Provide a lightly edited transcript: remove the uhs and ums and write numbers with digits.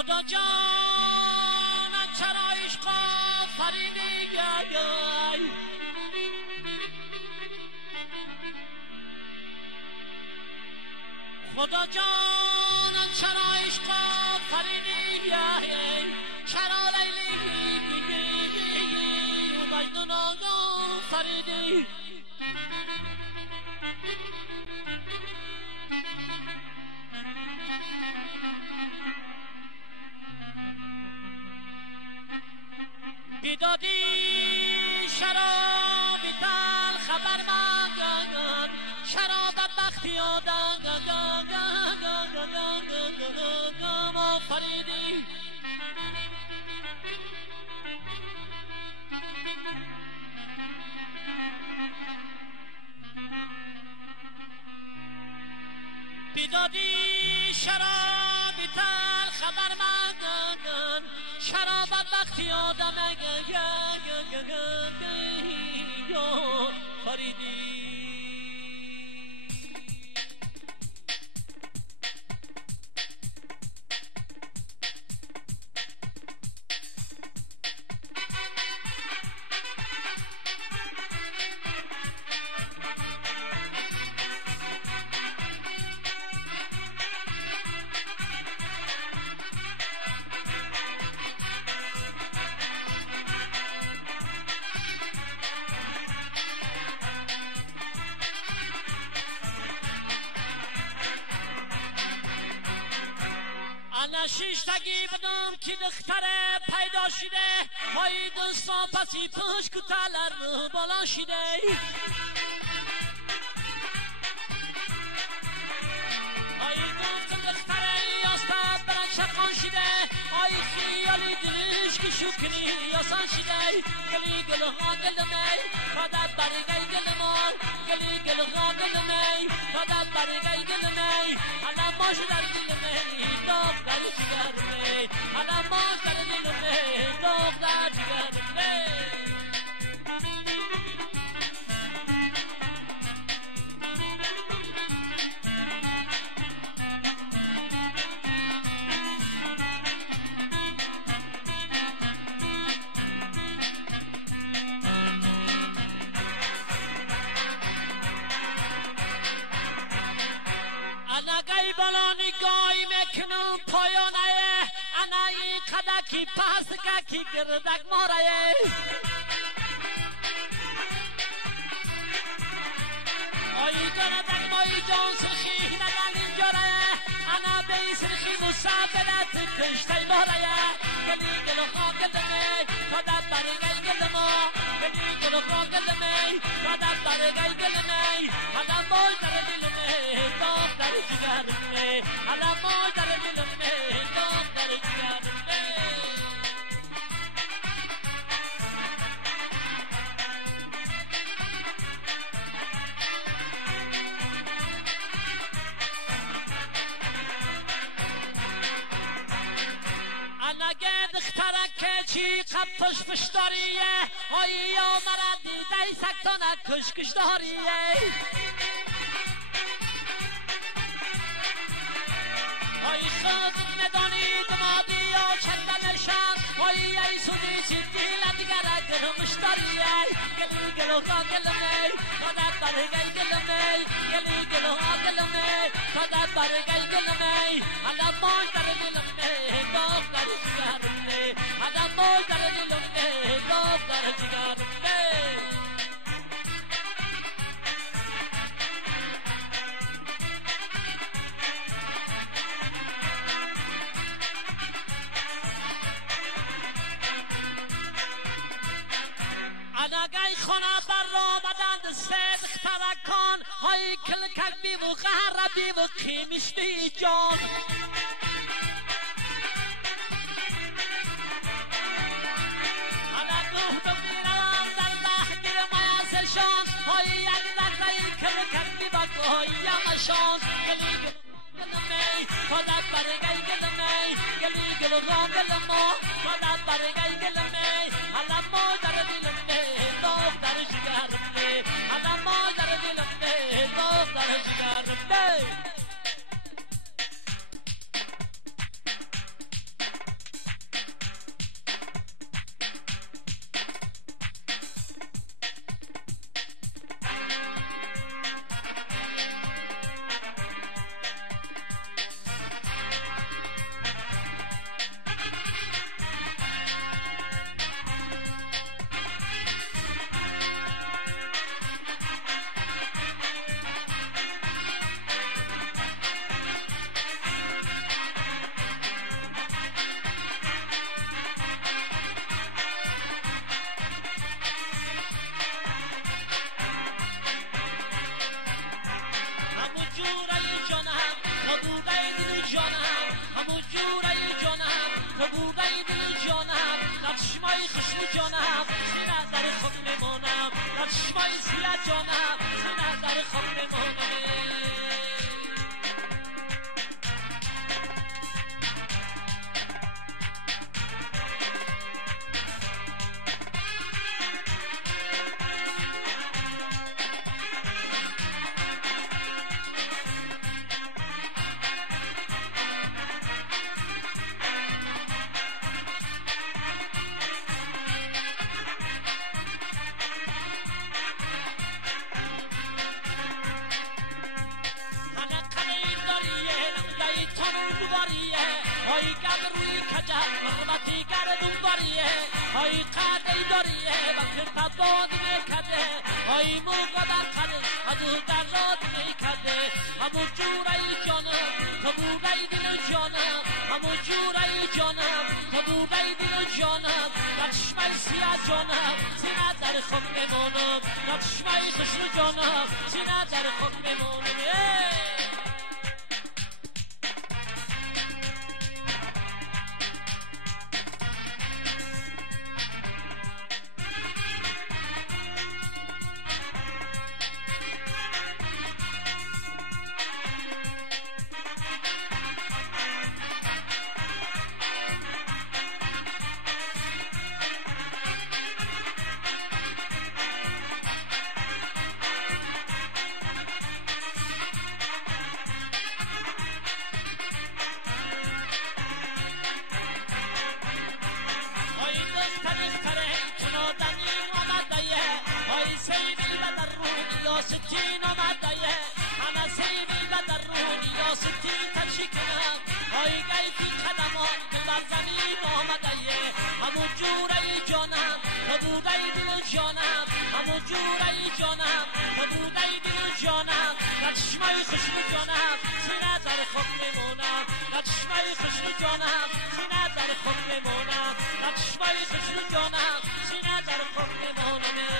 خدا جان چرا عشق آفریدی خدا جان چرا عشق آفریدی چرا لیلی و مجنون آفریدی بیدادی شرابی تل خبر مگن شراب بدبختی آدم آفریدی بیدادی شرابی تل خبر مگن شراب بدبختی آدم فریدی انا شیشتگی بدم که دختره پیدا شده های دوستان پسی پشت کتلر رو بالا شده های گفت دختره یاستا برن شقان شده های خیالی دلش که شکنی یاسان شده گلی گل ها گل می فدت برگی گل ما گلی گل ها گل می فدت برگی گل می حالا ماش در گل می داغ در جگر می حالا ماش در گل می داغ در جگر می بالا نگاهی میکنم پایانه انا این قدکی پس که گردک ماره آی گردک مایی جان سرخی ندن اینجاره انا بی سرخی مسافرت کشتی ماره گلی گلو خواه گلمه فدت برگی گلما گلی گلو خواه گلمه فدت برگی گلمه حالا باش در دلمه داغ در جگرمه حالا باش در دلمه داغ در جگرمه نگه دختره که چی قبطش فشداریه آی یا مردی دی سکتانه کشکش داریه آی خود ندانی دمادی یا چندنشان آی ای سونی چی دیل دیگره گرمش داریه گلی گلو ها گلمه فدت برگی گلمه گلی گلو ها گلمه فدت برگی گلمه حالا باش در دلمه داغ در جگرمه حالا باش در دلمه داغ در جگرمه انگای خانه بر را مدند سه دخترکان های کلکک بی و غربی و قیمش بی جان حالا گفتم بیرم در بحگیر میاسرشان های یک دختری کلکک بی و قایمشان گلی گلمی فدت برگی گلمی گلی گل را گلما فدت برگی گلمی حالا ما در دلمه داغ در جگرمه حالا ما در دلمه داغ در جگرمه همون جورای جانم تو بودی دل و جانم همون جورای جانم تو بودی دل و جانم نچشمای سیاه جانم سینه در خود میمونم نچشمای خشن جانم سینه در خود میمونم ستین آمده همه سیبی و در رونی یا ستین تشکنم های گیفی قدمان دل زمین آمده همون جوره جانم تو بودی دل جانم همون جوره جانم تو بودی دل جانم در چشمای خشن جانم سینه در خود میمونم در چشمای خشن جانم سینه در خود میمونم در چشمای خشن جانم سینه در خود میمونم